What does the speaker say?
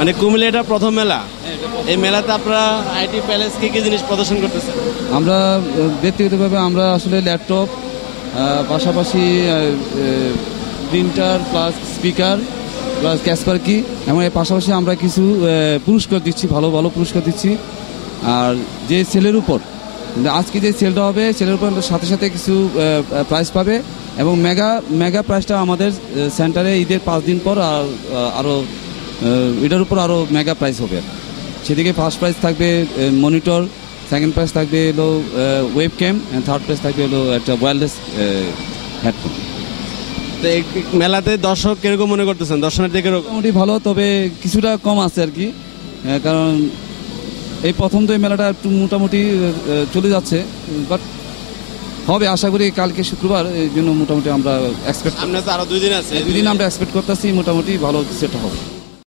মানে কুমিল্লা এটা প্রথম মেলা। এই মেলাতে আপনারা আইটি প্যালেস কি কি জিনিস প্রদর্শন করতেছেন? আমরা ব্যক্তিগতভাবে আমরা আসলে ল্যাপটপ, পাশাপাশি প্রিন্টার প্লাস স্পিকার প্লাস ক্যাসপার কি, এবং এর পাশাপাশি আমরা কিছু পুরস্কার দিচ্ছি, ভালো ভালো পুরস্কার দিচ্ছি। আর যে সেলের উপর আজকে যে সেলটা হবে, সেলের উপর সাথে সাথে কিছু প্রাইজ পাবে, এবং মেগা প্রাইজটা আমাদের সেন্টারে ঈদের 5 দিন পর আরও এটার উপর আরও মেগা প্রাইজ হবে। সেদিকে ফার্স্ট প্রাইজ থাকবে মনিটর, সেকেন্ড প্রাইজ থাকবে হলো webcam, and third prize থাকবে হলো একটা ওয়্যারলেস হেডফোন। তো এই মেলাতে দর্শক কিরকম মনে করতেছেন? দর্শনার্থী কিরকম? মোটামুটি ভালো, তবে কিছুটা কম আছে আর কি, কারণ এই প্রথম তো এই মেলাটা একটু মোটামুটি চলে যাচ্ছে, বাট হবে আশা করি কালকে শুক্রবার, এই জন্য মোটামুটি আমরা এক্সপেক্ট, সামনে তো আরো 2 দিন আছে, 2 দিন আমরা এক্সপেক্ট করতেছি মোটামুটি ভালো কিছু একটা হবে।